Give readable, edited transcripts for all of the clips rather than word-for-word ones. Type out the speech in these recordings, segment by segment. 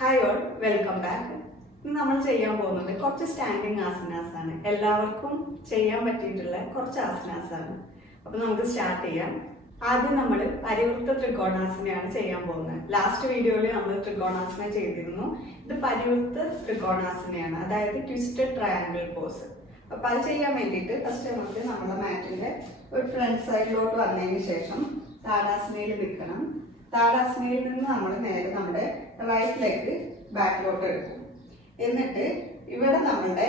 Hi all, welcome back. ഇന്ന് നമ്മൾ ചെയ്യാൻ പോകുന്നത് കുറച്ച് സ്റ്റാൻഡിങ് ആസനാസ് ആണ്. എല്ലാവർക്കും ചെയ്യാൻ പറ്റിയിട്ടുള്ള കുറച്ച് ആസനാസ് ആണ്. അപ്പൊ നമുക്ക് സ്റ്റാർട്ട് ചെയ്യാം. ആദ്യം നമ്മൾ പരിവൃത്ത ത്രികോണാസനയാണ് ചെയ്യാൻ പോകുന്നത്. ലാസ്റ്റ് വീഡിയോയിൽ നമ്മൾ ത്രികോണാസന ചെയ്തിരുന്നു. ഇത് പരിവൃത്ത ത്രികോണാസനയാണ്, അതായത് ട്വിസ്റ്റഡ് ട്രയാങ്കിൾ പോസ്. അപ്പൊ അത് ചെയ്യാൻ വേണ്ടിയിട്ട് ഫസ്റ്റ് നമുക്ക് നമ്മുടെ മാറ്റിന്റെ ഒരു ഫ്രണ്ട് സൈഡിലോട്ട് വന്നതിന് ശേഷം താടാസനയിൽ നിൽക്കണം. താടാസനയിൽ നിന്ന് നമ്മൾ നേരെ നമ്മുടെ റൈറ്റ് ലെഗ് ബാക്കിലോട്ട് എടുക്കും. എന്നിട്ട് ഇവിടെ നമ്മുടെ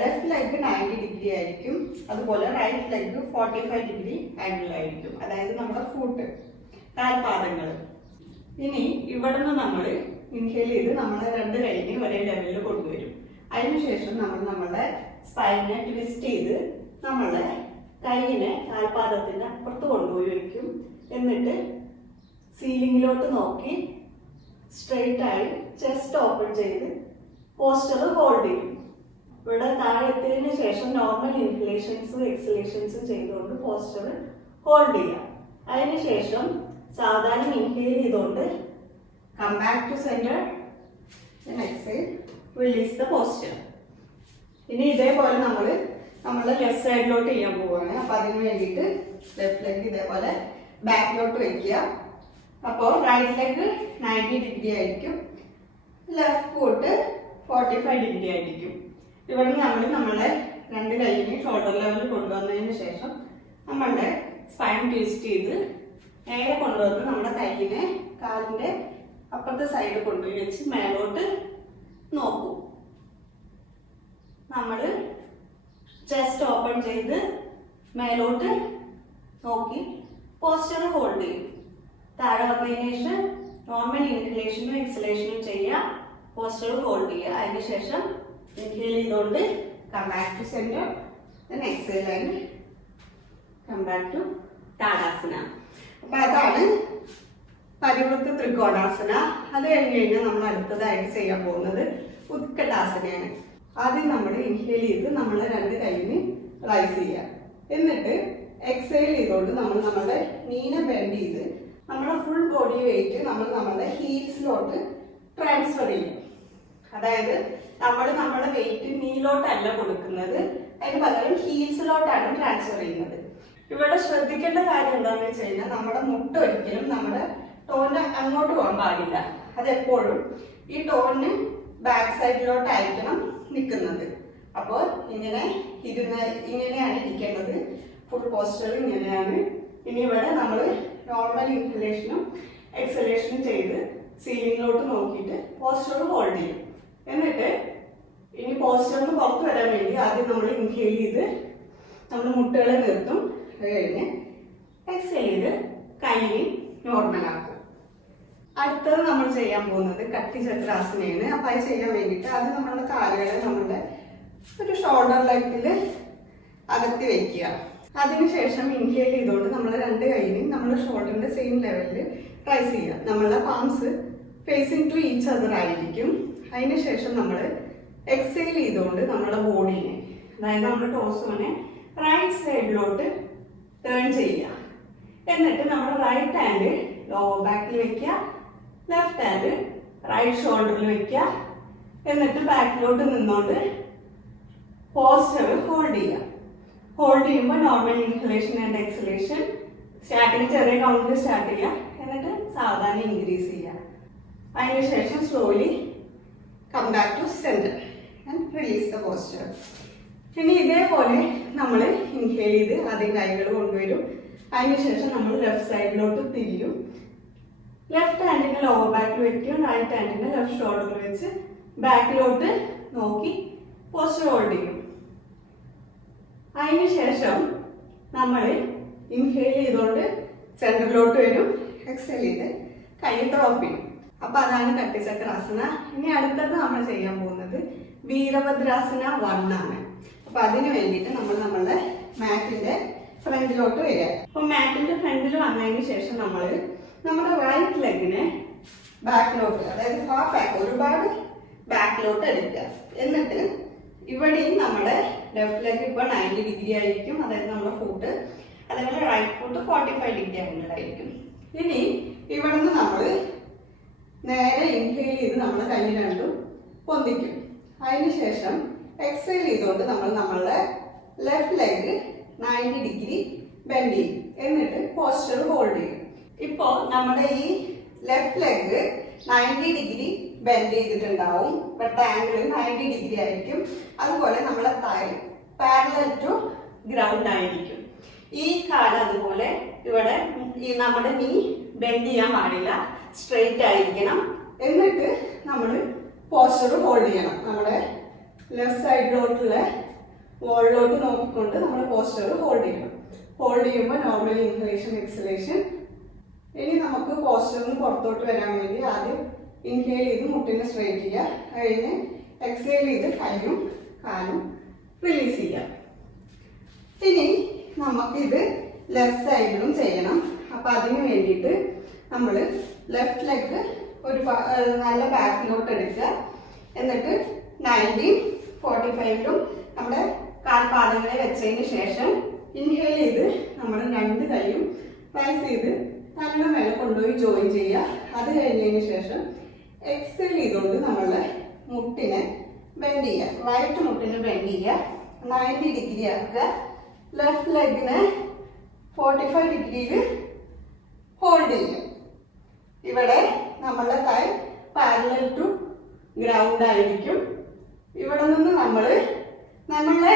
ലെഫ്റ്റ് ലെഗ് 90 ഡിഗ്രി ആയിരിക്കും, അതുപോലെ റൈറ്റ് ലെഗ് 45 ഡിഗ്രി ആംഗിൾ ആയിരിക്കും, അതായത് നമ്മുടെ ഫുട്ട് കാൽപാദങ്ങൾ. ഇനി ഇവിടെ നിന്ന് നമ്മൾ ഇൻഹേൽ ചെയ്ത് നമ്മളെ രണ്ട് കൈയിനെ ഒരേ ലെവലിൽ കൊണ്ടുവരും. അതിനുശേഷം നമ്മൾ നമ്മുടെ സ്പൈനെ ട്വിസ്റ്റ് ചെയ്ത് നമ്മളെ കൈയിനെ കാൽപാദത്തിന് അപ്പുറത്ത് കൊണ്ടുപോയി വയ്ക്കും. എന്നിട്ട് സീലിംഗിലോട്ട് നോക്കി സ്ട്രെയിറ്റ് ആയി ചെസ്റ്റ് ഓപ്പൺ ചെയ്ത് പോസ്റ്റർ ഹോൾഡ് ചെയ്യും. ഇവിടെ താഴെ എത്തിയതിനു ശേഷം നോർമൽ ഇൻഹലേഷൻസും എക്സലേഷൻസും ചെയ്തുകൊണ്ട് പോസ്റ്റർ ഹോൾഡ് ചെയ്യാം. അതിനുശേഷം സാധാരണ ഇൻഹേൽ ചെയ്തുകൊണ്ട് come back to centre, exhale, release the posture. ഇനി ഇതേപോലെ നമ്മൾ ലെഫ്റ്റ് സൈഡിലോട്ട് ചെയ്യാൻ പോവുകയാണ്. അപ്പൊ അതിന് വേണ്ടിയിട്ട് ലെഫ്റ്റ് ലെഗ് ഇതേപോലെ ബാക്കിലോട്ട് വെക്കുക. അപ്പോൾ റൈറ്റ് ലെഗ് 90 ഡിഗ്രി ആയിരിക്കും, ലെഫ്റ്റ് ഫുട്ട് 45 ഡിഗ്രി ആയിരിക്കും. ഇവിടെ നമ്മളെ രണ്ട് കൈയിനെ ഷോൾഡർ ലെവലിൽ കൊണ്ടുവന്നതിന് ശേഷം നമ്മളുടെ സ്പൈൻ ട്വിസ്റ്റ് ചെയ്ത് നേരെ കൊണ്ടുവന്ന് നമ്മുടെ കൈയിനെ കാലിന്റെ അപ്പുറത്തെ സൈഡ് കൊണ്ടുപോയി വെച്ച് മേലോട്ട് നോക്കും. നമ്മൾ ചെസ്റ്റ് ഓപ്പൺ ചെയ്ത് മേലോട്ട് നോക്കി പോസ്റ്റർ ഹോൾഡ് ചെയ്യും. താഴെ വന്നതിന് ശേഷം നോർമൽ ഇൻഹലേഷനും എക്സലേഷനും ചെയ്യുക, പോസ്റ്റർ ഹോൾഡ് ചെയ്യുക. അതിനുശേഷം ഇൻഹേൽ ചെയ്തുകൊണ്ട് come back to centre, then exhale and come back to Tadasana. അപ്പൊ അതാണ് പരിവൃത്ത ത്രികോണാസന. അത് കഴിഞ്ഞ് നമ്മൾ അടുത്തതായിട്ട് ചെയ്യാൻ പോകുന്നത് ഉത്കടാസനയാണ്. ആദ്യം നമ്മൾ ഇൻഹേൽ ചെയ്ത് നമ്മളെ രണ്ട് കൈയിന് റൈസ് ചെയ്യുക. എന്നിട്ട് എക്സേൽ ചെയ്തുകൊണ്ട് നമ്മൾ നമ്മുടെ നീനെ ബെൻഡ് ചെയ്ത് നമ്മുടെ ഫുൾ ബോഡി വെയിറ്റ് നമ്മൾ നമ്മുടെ ഹീൽസിലോട്ട് ട്രാൻസ്ഫർ ചെയ്യും. അതായത് നമ്മൾ നമ്മുടെ വെയിറ്റ് നീലോട്ടല്ല കൊടുക്കുന്നത്, അതിന് പകരം ഹീൽസിലോട്ടാണ് ട്രാൻസ്ഫർ ചെയ്യുന്നത്. ഇവിടെ ശ്രദ്ധിക്കേണ്ട കാര്യം എന്താണെന്ന് വെച്ച് കഴിഞ്ഞാൽ നമ്മുടെ മുട്ട ഒരിക്കലും നമ്മുടെ ടോന് അങ്ങോട്ട് പോകാൻ പാടില്ല. അതെപ്പോഴും ഈ ടോന് ബാക്ക് സൈഡിലോട്ടായിരിക്കണം നിൽക്കുന്നത്. അപ്പോൾ ഇങ്ങനെയാണ് ഇരിക്കേണ്ടത്. ഫുൾ പോസ്റ്റർ ഇങ്ങനെയാണ്. ഇനി ഇവിടെ നമ്മൾ നോർമൽ ഇൻഹലേഷനും എക്സലേഷനും ചെയ്ത് സീലിംഗിലോട്ട് നോക്കിയിട്ട് പോസ്റ്റർ ഹോൾഡ് ചെയ്യും. എന്നിട്ട് ഇനി പോസ്റ്ററിന് പുറത്ത് വരാൻ വേണ്ടി ആദ്യം നമ്മൾ ഇൻഹേൽ ചെയ്ത് നമ്മൾ മുട്ടുകളെ നിർത്തും. അത് കഴിഞ്ഞ് എക്സേൽ ചെയ്ത് കൈ നോർമലാക്കും. അടുത്തത് നമ്മൾ ചെയ്യാൻ പോകുന്നത് കട്ടിചക്രാസനയാണ്. അപ്പൊ അത് ചെയ്യാൻ വേണ്ടിയിട്ട് അത് നമ്മളുടെ കാലുകളെ നമ്മളുടെ ഒരു ഷോൾഡർ ലെങ്ത്തിൽ അകത്തി വെക്കുക. അതിനുശേഷം ഇൻഹേൽ ചെയ്തുകൊണ്ട് നമ്മൾ രണ്ട് കൈയിനെയും നമ്മുടെ ഷോൾഡറിന്റെ സെയിം ലെവലിൽ റൈസ് ചെയ്യുക. നമ്മളുടെ palms facing to each other ആയിരിക്കും. അതിനുശേഷം നമ്മൾ എക്സേൽ ചെയ്തുകൊണ്ട് നമ്മുടെ ബോഡീനെ, അതായത് നമ്മുടെ ടോർസോനെ റൈറ്റ് സൈഡിലോട്ട് ടേൺ ചെയ്യുക. എന്നിട്ട് നമ്മുടെ റൈറ്റ് ഹാൻഡ് ലോവർ ബാക്കിൽ വെക്കുക, ലെഫ്റ്റ് ഹാൻഡ് റൈറ്റ് ഷോൾഡറിൽ വെക്കുക. എന്നിട്ട് ബാക്കിലോട്ട് നിന്നുകൊണ്ട് പോസ്റ്റർ ഹോൾഡ് ചെയ്യുക. ഹോൾഡ് ചെയ്യുമ്പോൾ normal inhalation and exhalation starting ചെറിയ കൗണ്ടിൽ സ്റ്റാർട്ട് ചെയ്യുക. എന്നിട്ട് സാവധാനം ഇൻക്രീസ് ചെയ്യുക. അതിനുശേഷം slowly come back to centre and release the posture. ഇനി ഇതേപോലെ നമ്മൾ ഇൻഹേൽ ചെയ്ത് ആദ്യം കൈകൾ കൊണ്ടുവരും. അതിനുശേഷം നമ്മൾ ലെഫ്റ്റ് സൈഡിലോട്ട് തിരിയും. ലെഫ്റ്റ് ഹാൻഡിന്റെ ലോവർ ബാക്കിൽ വെക്കും, റൈറ്റ് ഹാൻഡിന്റെ ലെഫ്റ്റ് ഷോൾഡറിൽ വെച്ച് ബാക്കിലോട്ട് നോക്കി പോസ്റ്റർ ഹോൾഡ് ചെയ്യും. അതിനുശേഷം നമ്മൾ ഇൻഹേൽ ചെയ്തുകൊണ്ട് സെന്ററിലോട്ട് വരും, എക്സേൽ ചെയ്ത് കൈ ഡ്രോപ്പ് ചെയ്യും. അപ്പൊ അതാണ് കട്ടിചക്രാസന. ഇനി അടുത്തത് നമ്മൾ ചെയ്യാൻ പോകുന്നത് വീരഭദ്രാസന 1 ആണ്. അപ്പൊ അതിന് വേണ്ടിയിട്ട് നമ്മൾ നമ്മളുടെ മാറ്റിന്റെ ഫ്രണ്ടിലോട്ട് വരിക. അപ്പൊ മാറ്റിന്റെ ഫ്രണ്ടിൽ വന്നതിന് ശേഷം നമ്മുടെ റൈറ്റ് ലെഗിനെ ബാക്കിലോട്ട്, അതായത് ഹാഫ് ബാക്ക്, ഒരുപാട് ബാക്കിലോട്ട് എടുക്കുക. എന്നിട്ട് ഇവിടെയും നമ്മുടെ ലെഫ്റ്റ് ലെഗ് ഇപ്പോൾ 90 ഡിഗ്രി ആയിരിക്കും, അതായത് നമ്മുടെ ഫുട്ട്. അതേപോലെ റൈറ്റ് ഫുട്ട് 45 ഡിഗ്രി ആയിരിക്കും. ഇനി ഇവിടെ നിന്ന് നമ്മൾ നേരെ ഇൻഹെയിൽ ചെയ്ത് നമ്മൾ കൈ രണ്ടും പൊന്തിക്കും. അതിനുശേഷം എക്സൈൽ ചെയ്തുകൊണ്ട് നമ്മൾ നമ്മളുടെ ലെഫ്റ്റ് ലെഗ് 90 ഡിഗ്രി ബെൻഡ് ചെയ്യും. എന്നിട്ട് പോസ്റ്റർ ഹോൾഡ് ചെയ്യും. ഇപ്പോൾ നമ്മുടെ ഈ ലെഫ്റ്റ് ലെഗ് 90 ഡിഗ്രി ബെൻഡ് ചെയ്തിട്ടുണ്ടാവും. ബട്ട് ആംഗിൾ 90 ഡിഗ്രി ആയിരിക്കും. അതുപോലെ നമ്മളെ തൈ പാരലൽ ടു ഗ്രൗണ്ട് ആയിരിക്കും. ഈ കാല് അതുപോലെ ഇവിടെ ഈ നമ്മുടെ നീ ബെൻഡ് ചെയ്യാൻ പാടില്ല, സ്ട്രെയിറ്റ് ആയിരിക്കണം. എന്നിട്ട് നമ്മൾ പോസ്റ്റർ ഹോൾഡ് ചെയ്യണം. നമ്മുടെ ലെഫ്റ്റ് സൈഡിലോട്ടുള്ള വോളിലോട്ട് നോക്കിക്കൊണ്ട് നമ്മൾ പോസ്റ്റർ ഹോൾഡ് ചെയ്യണം. ഹോൾഡ് ചെയ്യുമ്പോൾ നോർമൽ ഇൻഹലേഷൻ എക്സലേഷൻ. ഇനി നമുക്ക് പോസ്റ്ററിന് പുറത്തോട്ട് വരാൻ വേണ്ടി ആദ്യം ഇൻഹേൽ ചെയ്ത് മുട്ടിനെ സ്ട്രെയിറ്റ് ചെയ്യുക. കഴിഞ്ഞ് എക്സേൽ ചെയ്ത് കൈയും കാലും റിലീസ് ചെയ്യുക. ഇനി നമുക്കിത് ലെഫ്റ്റ് സൈഡിലും ചെയ്യണം. അപ്പം അതിന് വേണ്ടിയിട്ട് നമ്മൾ ലെഫ്റ്റ് ലെഗ് ഒരു നല്ല ബാക്കിലോട്ട് എടുക്കുക. എന്നിട്ട് 90 45ലും നമ്മുടെ കാൽപാദങ്ങളെ വെച്ചതിന് ശേഷം ഇൻഹേൽ ചെയ്ത് നമ്മൾ രണ്ട് കൈയും റൈസ് ചെയ്ത് തലയുടെ മേലെ കൊണ്ടുപോയി ജോയിൻ ചെയ്യുക. അത് കഴിഞ്ഞതിന് ശേഷം എക്സേൽ ചെയ്തുകൊണ്ട് നമ്മളുടെ മുട്ടിനെ ബെൻഡ് ചെയ്യുക. റൈറ്റ് മുട്ടിനെ ബെൻഡ് ചെയ്യുക. 90 ഡിഗ്രി ആക്കുക. ലെഫ്റ്റ് ലെഗിനെ 45 ഡിഗ്രിയിൽ ഹോൾഡ് ചെയ്യുക. ഇവിടെ നമ്മളുടെ കൈ പാരലൽ ടു ഗ്രൗണ്ട് ആയിരിക്കും. ഇവിടെ നിന്ന് നമ്മളുടെ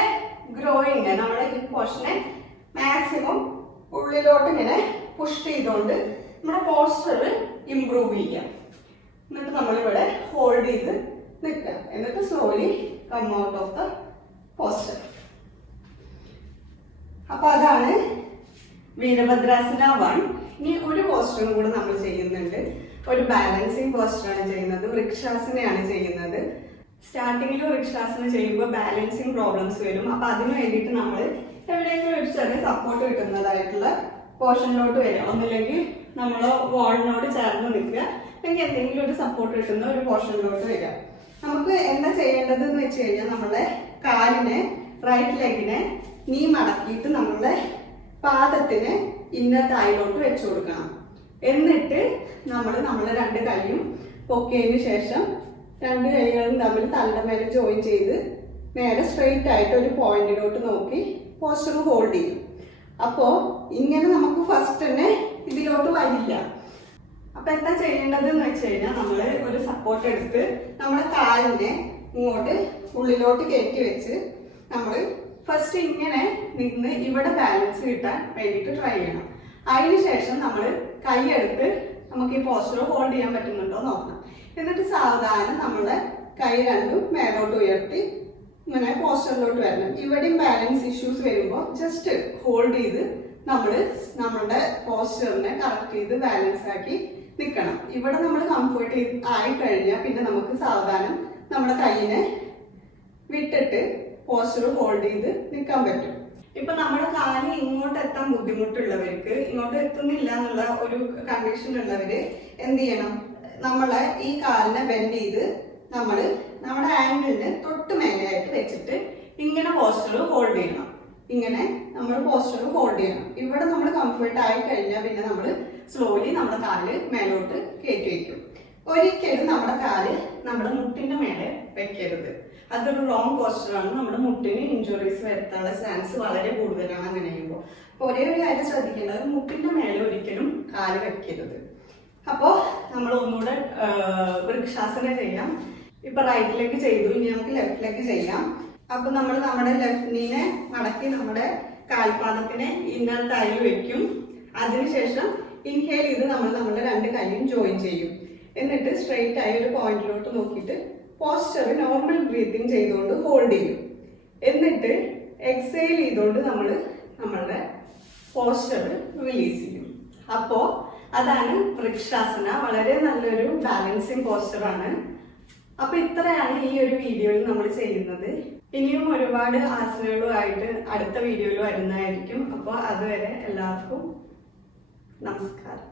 ഗ്രോയിങ് നമ്മുടെ ഹിപ്പ് പോർഷനെ മാക്സിമം ഉള്ളിലോട്ട് ഇങ്ങനെ പുഷ് ചെയ്തുകൊണ്ട് നമ്മുടെ പോസ്റ്റർ ഇംപ്രൂവ് ചെയ്യാം. എന്നിട്ട് നമ്മളിവിടെ ഹോൾഡ് ചെയ്ത് നിൽക്കുക. എന്നിട്ട് slowly come out of the posture. അപ്പൊ അതാണ് വീരഭദ്രാസന 1. ഇനി ഒരു പോസ്റ്ററും കൂടെ നമ്മൾ ചെയ്യുന്നുണ്ട്. ഒരു ബാലൻസിങ് പോസ്റ്ററാണ് ചെയ്യുന്നത്. വൃക്ഷാസനയാണ് ചെയ്യുന്നത്. സ്റ്റാർട്ടിങ്ങിൽ വൃക്ഷാസന ചെയ്യുമ്പോൾ ബാലൻസിങ് പ്രോബ്ലംസ് വരും. അപ്പൊ അതിന് വേണ്ടിയിട്ട് നമ്മൾ എവിടെയെങ്കിലും ഒരു ചെറിയ സപ്പോർട്ട് കിട്ടുന്നതായിട്ടുള്ള പോർഷനിലോട്ട് വരിക. ഒന്നില്ലെങ്കിൽ നമ്മൾ വാളിനോട് ചേർന്ന് നിൽക്കുക, അല്ലെങ്കിൽ എന്തെങ്കിലും ഒരു സപ്പോർട്ട് കിട്ടുന്ന ഒരു പോർഷനിലോട്ട് വരിക. നമുക്ക് എന്താ ചെയ്യേണ്ടത് എന്ന് വെച്ച് കഴിഞ്ഞാൽ നമ്മുടെ കാലിനെ റൈറ്റ് ലെഗിനെ നീ മടക്കിയിട്ട് നമ്മളുടെ പാദത്തിന് ഇന്നർ തായിലോട്ട് വെച്ചു കൊടുക്കണം. എന്നിട്ട് നമ്മളെ രണ്ട് കൈയും പൊക്കിയതിന് ശേഷം രണ്ട് കൈകളും തമ്മിൽ തലയുടെ മേലെ ജോയിൻ ചെയ്ത് നേരെ സ്ട്രെയിറ്റ് ആയിട്ട് ഒരു പോയിന്റിലോട്ട് നോക്കി പോസ്റ്റർ ഹോൾഡ് ചെയ്യും. അപ്പോൾ ഇങ്ങനെ നമുക്ക് ഫസ്റ്റ് തന്നെ ഇതിലോട്ട് വരില്ല. അപ്പൊ എന്താ ചെയ്യേണ്ടത് എന്ന് വെച്ച് കഴിഞ്ഞാൽ നമ്മൾ ഒരു സപ്പോർട്ട് എടുത്ത് നമ്മുടെ കാലിനെ ഇങ്ങോട്ട് ഉള്ളിലോട്ട് കയറ്റി വെച്ച് നമ്മൾ ഫസ്റ്റ് ഇങ്ങനെ നിന്ന് ഇവിടെ ബാലൻസ് കിട്ടാൻ വേണ്ടിയിട്ട് ട്രൈ ചെയ്യണം. അതിനുശേഷം നമ്മൾ കൈ എടുത്ത് നമുക്ക് ഈ പോസ്റ്റർ ഹോൾഡ് ചെയ്യാൻ പറ്റുന്നുണ്ടോ നോക്കണം. എന്നിട്ട് സാവധാനം നമ്മുടെ കൈ രണ്ടും മേലോട്ട് ഉയർത്തി ഇങ്ങനെ പോസ്റ്ററിലോട്ട് വരണം. ഇവിടെയും ബാലൻസ് ഇഷ്യൂസ് വരുമ്പോൾ ജസ്റ്റ് ഹോൾഡ് ചെയ്ത് നമ്മളുടെ പോസ്റ്ററിനെ കറക്റ്റ് ചെയ്ത് ബാലൻസ് ആക്കി നിൽക്കണം. ഇവിടെ നമ്മൾ കംഫർട്ട് ആയി കഴിഞ്ഞാൽ പിന്നെ നമുക്ക് സാവധാനം നമ്മുടെ കൈയിനെ വിട്ടിട്ട് പോസ്റ്റർ ഹോൾഡ് ചെയ്ത് നിൽക്കാൻ പറ്റും. ഇപ്പൊ നമ്മുടെ കാല് ഇങ്ങോട്ട് എത്താൻ ബുദ്ധിമുട്ടുള്ളവർക്ക്, ഇങ്ങോട്ട് എത്തുന്നില്ല എന്നുള്ള ഒരു കണ്ടീഷൻ ഉള്ളവര് എന്ത് ചെയ്യണം? നമ്മളെ ഈ കാലിനെ ബെൻഡ് ചെയ്ത് നമ്മുടെ ആംഗിളിന് തൊട്ട് മേലെയായിട്ട് വെച്ചിട്ട് ഇങ്ങനെ പോസ്റ്റർ ഹോൾഡ് ചെയ്യണം. ഇങ്ങനെ നമ്മൾ പോസ്റ്റർ ഹോൾഡ് ചെയ്യണം. ഇവിടെ നമ്മൾ കംഫർട്ട് ആയി കഴിഞ്ഞാൽ പിന്നെ നമ്മൾ സ്ലോലി നമ്മുടെ കാല് മേലോട്ട് കയറ്റി വയ്ക്കും. ഒരിക്കലും നമ്മുടെ കാല് നമ്മുടെ മുട്ടിന്റെ മേലെ വെക്കരുത്. അതൊരു റോങ് പോസ്റ്ററാണ്. നമ്മുടെ മുട്ടിന് ഇഞ്ചുറീസ് വരുത്താനുള്ള ചാൻസ് വളരെ കൂടുതലാണ് അങ്ങനെ ചെയ്യുമ്പോൾ. അപ്പോൾ ഒരേ ഒരു കാര്യം ശ്രദ്ധിക്കേണ്ടത്, മുട്ടിന്റെ മേലെ ഒരിക്കലും കാല് വെക്കരുത്. അപ്പോൾ നമ്മൾ ഒന്നുകൂടെ വൃക്ഷാസന ചെയ്യാം. ഇപ്പൊ റൈറ്റ് ലെഗ് ചെയ്തു, ഇനി നമുക്ക് ലെഫ്റ്റ് ലെഗ് ചെയ്യാം. അപ്പൊ നമ്മൾ നമ്മുടെ ലെഫ്റ്റ് നീനെ മടക്കി നമ്മുടെ കാൽപാദത്തിനെ ഇന്നർ തൈയിൽ വെക്കും. അതിനുശേഷം ഇൻഹേൽ ചെയ്ത് നമ്മുടെ രണ്ട് കൈയും ജോയിൻ ചെയ്യും. എന്നിട്ട് സ്ട്രെയിറ്റ് ആയി ഒരു പോയിന്റിലോട്ട് നോക്കിയിട്ട് പോസ്റ്റർ നോർമൽ ബ്രീത്തിങ് ചെയ്തുകൊണ്ട് ഹോൾഡ് ചെയ്യും. എന്നിട്ട് എക്സെയിൽ ചെയ്തുകൊണ്ട് നമ്മളുടെ പോസ്റ്റർ റിലീസ് ചെയ്യും. അപ്പോൾ അതാണ് വൃക്ഷാസന. വളരെ നല്ലൊരു ബാലൻസിങ് പോസ്റ്ററാണ്. അപ്പൊ ഇത്രയാണ് ഈ ഒരു വീഡിയോയിൽ നമ്മൾ ചെയ്യുന്നത്. ഇനിയും ഒരുപാട് ആസനകളുമായിട്ട് അടുത്ത വീഡിയോയിൽ വരുന്നതായിരിക്കും. അപ്പോൾ അതുവരെ എല്ലാവർക്കും നമസ്കാരം.